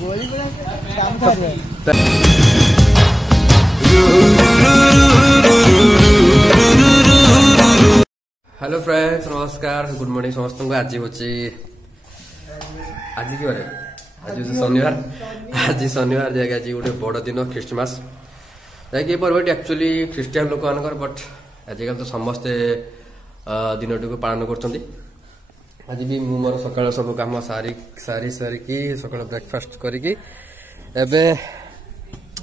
Hello friends नमस्कार good morning समस्त को आज हूँ आज कि बारे आज हूँ शनिवार आज शनिवार जैसे आज गोटे बड़ दिन ख्रीष्टमास जैकि पर्वटी एक्चुअली ख्रीस्टियान लोक मान बट आजिकल तो समस्ते दिन टी पालन कर आज भी मु मोर सकाळ सब काम सारी सकाळ ब्रेकफास्ट करिकी एबे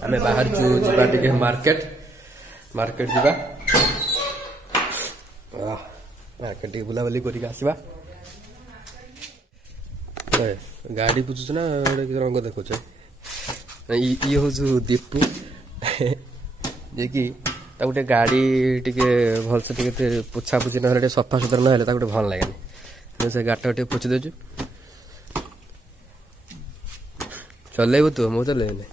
आमे बाहर जुबा टिके मार्केट जुबा मार्केट टिके बुलाबुली करिक आसीबा गाड़ी पुछुछ ना रंग देखुछ ये हूँ दीपू जे कि गोटे गाड़ी टिके भलसे टिके पोछा पुछी ना सफा सुतरा ना गोटे भल लगे से गाड़ी टे पोछि दे चलेबू तू मु चलेबे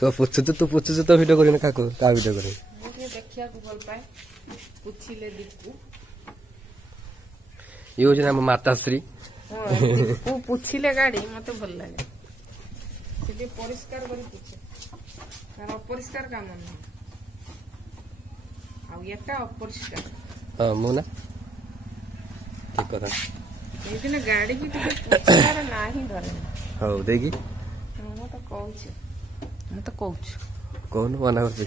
तो पुछु तो वीडियो करी का वीडियो करी ये हूँ आम माताश्री पूछिले गाड़ी मत भल लगे परिष्कार अपरिष्कार काम अपरिष्कार हाँ मु ना ठीक कथा गाड़ी की ना ही धरे हाँ देखी कौन मना कर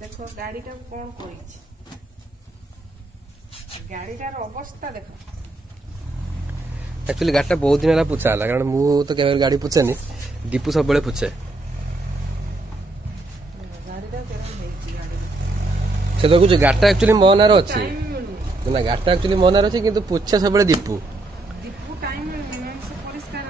देखो गाड़ी टा कौन गाड़ीटार अवस्था देखो एक्चुअली गाड़ी बहुत दिन है पूछा है कारण मु तो केवल गाड़ी पूछेनी दीपू सब बड़े पूछे से तो कुछ गाड़ी एक्चुअली मोनार अच्छी ना गाड़ी एक्चुअली मोनार अच्छी किंतु पूछे सब बड़े दीपू टाइम परिष्कार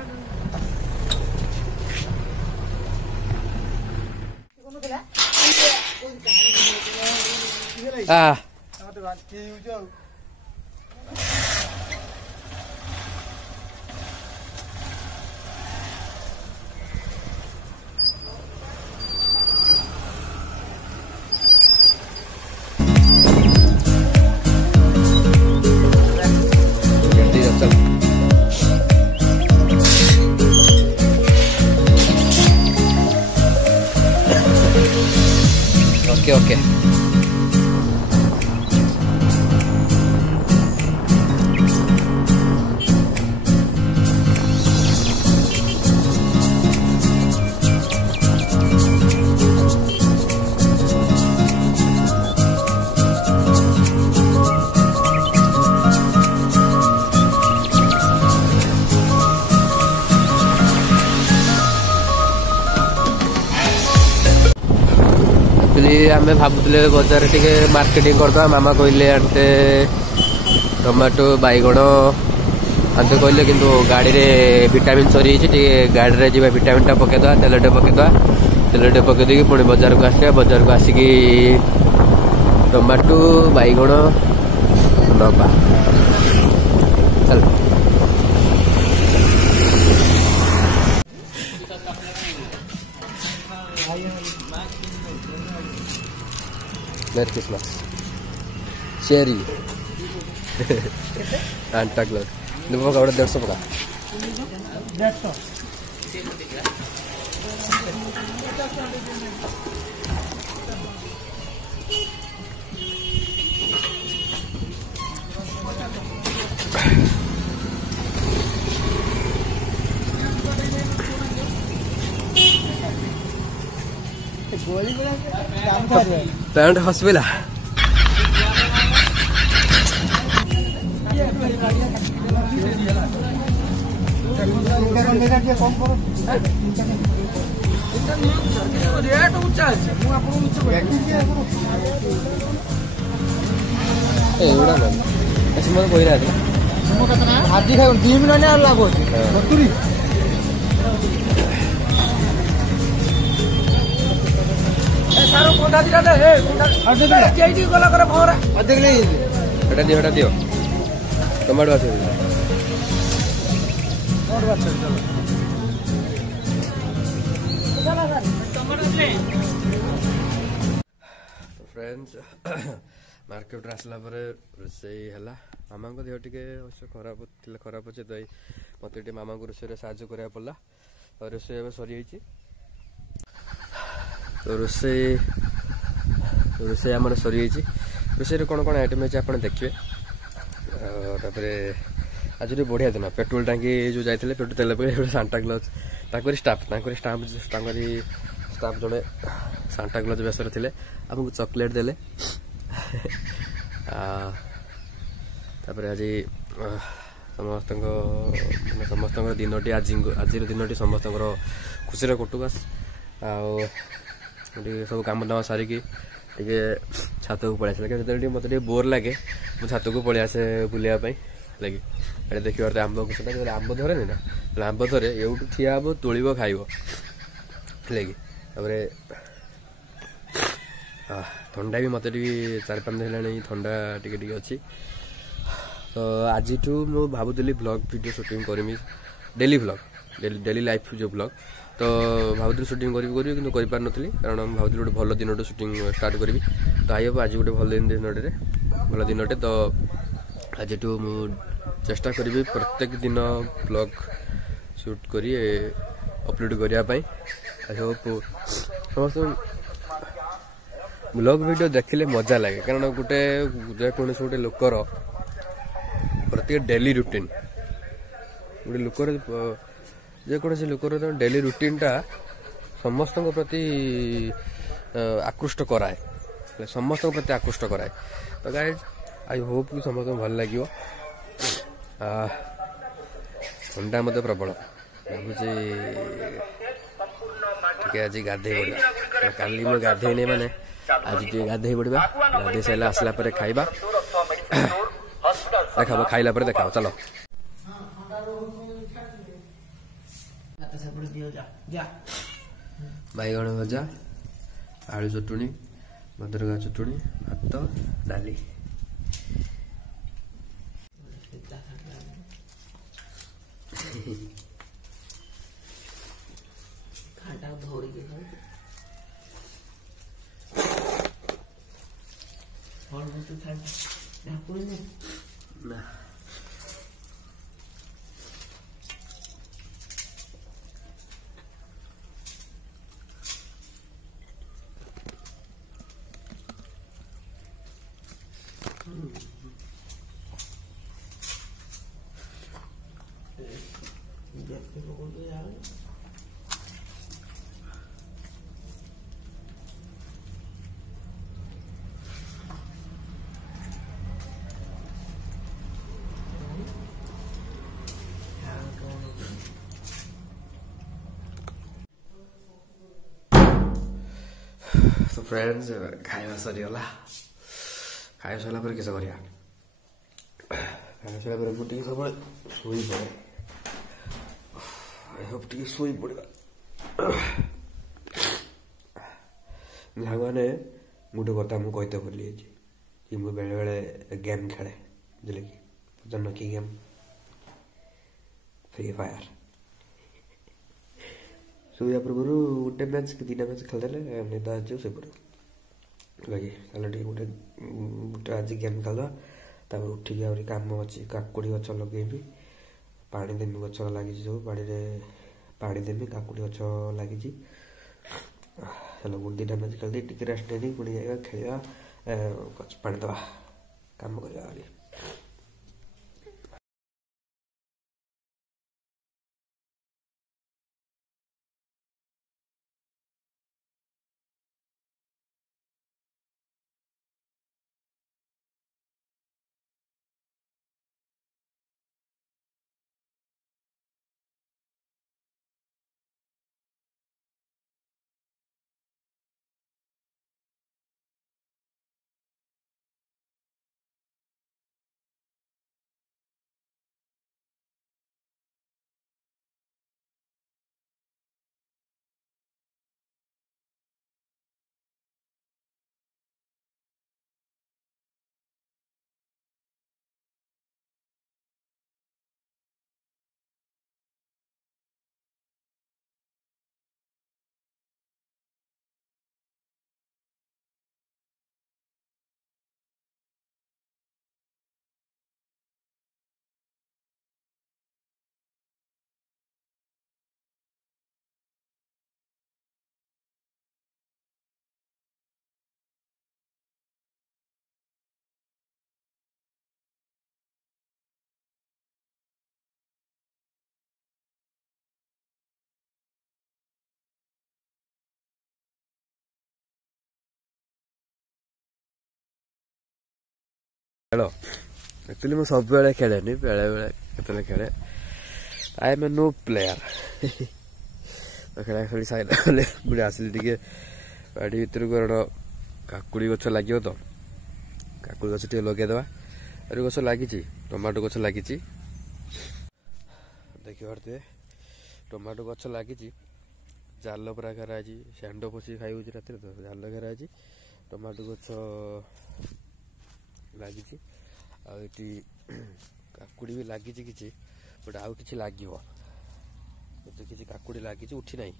ओके आम भावुले बजार टे मार्केटिंग करदा मामा कहले आनते टमाटो बैगण आनते कहले कि गाड़ी रे विटामिन सरी गाड़ी रे जी विटामिन टा पकईद तेलटे पकईदे पुणी बजार को आसा बजार को आसिकी टमाटो बैगण नवा चल मेरी क्रिसमस चेरी आंटा क्लॉथ पका गोटे 150 पका पैंट हसबिला भाजी खाए 2 मिनट लाभ होती दियो टमाटो फ्रेंड्स मार्केट आसला रोसई है मामा देह टे खराब अच्छे तो मत मामा को रोसई साहय करा पड़ा और रोसई सरी तो रोसई आम सरी रोसई कौन कौन आइटम है आप देखिए आज बढ़िया दिन पेट्रोल टांकी जो जाते पेट्रोल तेल पकड़ सांता क्लज स्टाफ जड़े सांता क्लज बेसर थे आमको चॉकलेट देले आज समस्त दिन आज दिन समस्त खुशी कटु बस सब कम दाम सारिकी छात को पलि आसे मत बोर लगे मुझे छात को पलि आसे बुलायापी लगे ये देखिए आंब गछटा आंब धरे ना आंब धरे एवं ठिया हम तोड़ खाइब लगे थंडा भी मत 4-5 दिन है थंडा टी अच्छी तो आज मु भावुली ब्लॉग वीडियो शूटिंग करमी डेली ब्लॉग डेली लाइफ जो ब्लॉग तो भावुली शूटिंग करी कि पार नी कारण भावुली गोटे भल दिन शूटिंग स्टार्ट करी तो आई आज गोटे भल दिन तो आज मु चेष्टा करी प्रत्येक दिन ब्लॉग शूट करी अपलोड करने आई होप समस्त ब्लॉग वीडियो देखिले मजा लगे कारण गोटे जेकोसी गोटे लोकर प्रत्येक डेली रुटीन गोटे लोकर जेकोसी लोकर डेली रुटीन टा समस्त प्रति आकृष्ट कराए समस्त प्रति आकृष्ट कराए तो गाइस आई होप कि समस्त भल लगे ठंडा मत प्रबल भावुची आज गाधे पड़ा काली मैं गाधे नहीं माने आज गाधे पड़ा गाधे सारे आसला खाइबा देखा खाइला देखा चलो बैगण भजा आलू चटुणी भद्रका चटुणी भात डाली ना तो फ्रेंड्स खाଇବା सरीगला खाଇବା सरला किस करिया खाଇବା सरला मुझे सब शोई पड़े आई होप टे शोई पड़ा मैंने गोटे कथा मुझे भूली कि मुझे बेले बेले गेम खेले बुझे कि जान कि गेम फ्री फायर सोया पूर्व गोटे मैच कि 2 मैच खेलदे निदा आज से पड़े लगे चलो गोटे गोटे आज गेम खेलदा उठिक आहरी कम अच्छी काकुड़ी गच लगे पानी देमी गच लगी सब पानी देमी काकुड़ी गच लगी चलो 2 मैच खेल टे रेस्ट नहीं पुणी जाएगा खेल गच पानी दवा कम कर ଖେଳ ଆକ୍ଚୁଆଲି ମୁଁ ସବୁବେଳେ ଖେଳେନି, ବେଳେ ବେଳେ କେତେବେଳେ ଖେଳେ। I am a no player. ଖେଳା ଖେଳି ସାରିଲା ବେଳେ ମୁଁ ଆସିଲି ଟିକେ ବାଡ଼ି ଭିତରକୁ, କାରଣ କାକୁଡ଼ି ଗଛ ଲାଗିବ ତ, କାକୁଡ଼ି ଗଛ ଟିକେ ଲଗେଇଦେବା। ଆହୁରି ଗଛ ଲାଗିଛି, ଟମାଟୋ ଗଛ ଲାଗିଛି, ଦେଖିପାରୁଥିବେ ଟମାଟୋ ଗଛ ଲାଗିଛି। ଜାଲ ପୁରା ଘେରା ହେଇଛି, ଷେଣ୍ଢ ପଶିକି ଖାଇଉଛି ରାତିରେ ତ, ଜାଲ ଘେରା ହେଇଛି। ଟମାଟୋ ଗଛ ଲାଗିଛି, ଆଉ ଏଠି କାକୁଡ଼ି ବି ଲାଗିଛି କିଛି, ବଟ୍ ଆଉ କିଛି ଲାଗିବ। ଏଠି କିଛି କାକୁଡ଼ି ଲାଗିଛି, ଉଠି ନାହିଁ।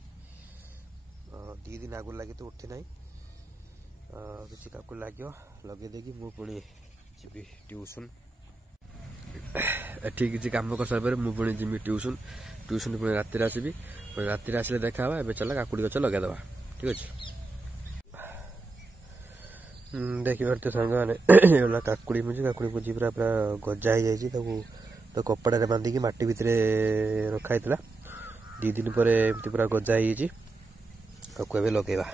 2 ଦିନ ଆଗରୁ ଲାଗି ତ ଉଠି ନାହିଁ। କିଛି କାକୁଡ଼ି ଲାଗିବ, ଲଗେଇ ଦେଇକି ମୁଁ ପୁଣି ଯିବି ଟ୍ୟୁସନ୍। ଏଠି କିଛି କାମ କରିସାରିଲା ପରେ ମୁଁ ପୁଣି ଯିବି ଟ୍ୟୁସନ୍। ପୁଣି ରାତିରେ ଆସିବି, ପୁଣି ରାତିରେ ଆସିଲେ ଦେଖା ହେବା। ଏବେ ଚାଲ କାକୁଡ଼ି ଗଛ ଲଗାଇଦେବା, ଠିକ୍ ଅଛି। ଦେଖିପାରୁଥିବେ ସାଙ୍ଗମାନେ, ଏଗୁଡ଼ା କାକୁଡ଼ି ମଞ୍ଜି ପୁରା ପୁରା ଗଜା ହେଇଯାଇଛି। ତାକୁ କପଡ଼ାରେ ବାନ୍ଧିକି ମାଟି ଭିତରେ ରଖା ହେଇଥିଲା। 2 ଦିନ ପରେ ଏମିତି ପୁରା ଗଜା ହେଇଯାଇଛି। ତାକୁ ଏବେ ଲଗେଇବା।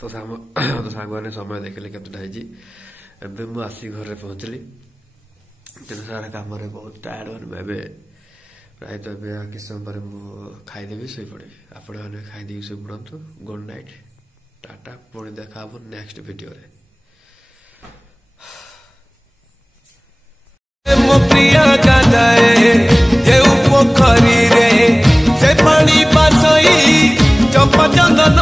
तो साଙ୍ଗମାନେ ସମୟ ଦେଖିଲେ କେତେଟା ହେଇଛି। ଏବେ ମୁଁ ଆସି ଘରେ ପହଞ୍ଚିଲି। ଦିନ ସାରା କାମରେ ବହୁତ ଟାୟାର୍ଡ, ଏବେ ପ୍ରାୟତଃ ଏବେ କିଛି ସମୟ ପରେ ମୁଁ ଖାଇଦେବି, ଶୋଇପଡ଼ିବି। ଆପଣମାନେ ଖାଇଦେଇକି ଶୋଇପଡ଼ନ୍ତୁ। Good night, Tata. ପୁଣି ଦେଖା ହବ ନେକ୍ସଟ ଭିଡ଼ିଓରେ। ମୋ ପ୍ରିୟ କାନ୍ଦାଏ ଯେଉଁ ପୋଖରୀରେ ସେ ପାଣି ପାଛଇ ଚମ୍ପା ଚନ୍ଦନ